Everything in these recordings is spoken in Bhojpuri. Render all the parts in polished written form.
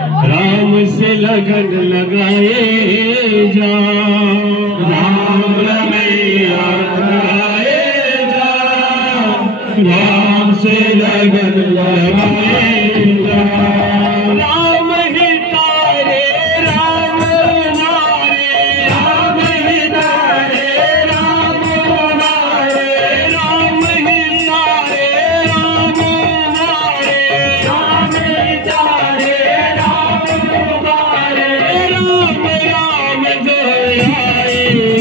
राम से लगन लगाए जा, राम रमैया लगाए जा, राम से लगन लगाए जा। राम ही तारे राम नारे, राम ही तारे राम नारे, राम ही तारे राम नारे, राम ही तारे राम नारे, राम राम जय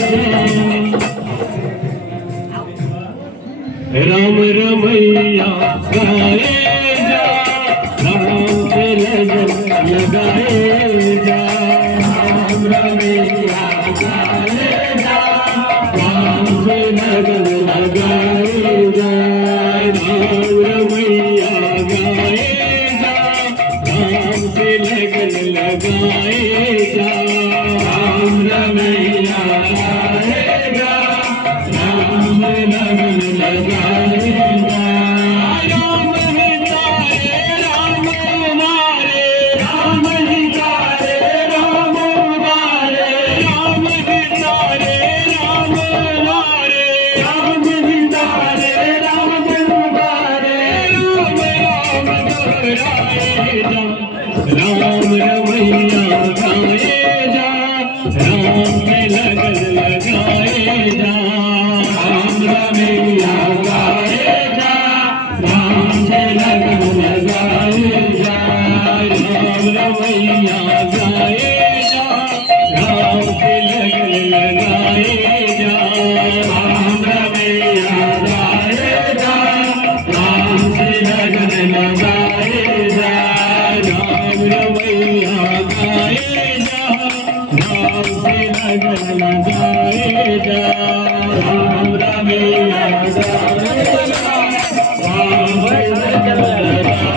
राम रमैया गाए जा, राम से लगन लगाए जा, राम रमैया गाए जा, राम से लगन लगाए जा, राम रमैया गाए जा, राम से लगन लगाए जा, राम रमैया गाए जा, राम से लगन लगाए जा। राम ही तारे राम नारे, राम ही तारे राम नारे, राम ही तारे राम नारे, राम ही तारे राम नारे, राम राम दोहराए जा, राम रमैया गाए जा, राम से लगन लगाए जा, राम रमैया गाए जा, राम से लगन लगाए जा, राम रमैया गाए जा, राम से लगन लगाए जा, राम रमैया गाए जा, राम से लगन लगाए जा, राम रमैया गाए जा, राम से लगन लगाए जा, राम रमैया गाए जा, राम से लगन लगाए जा,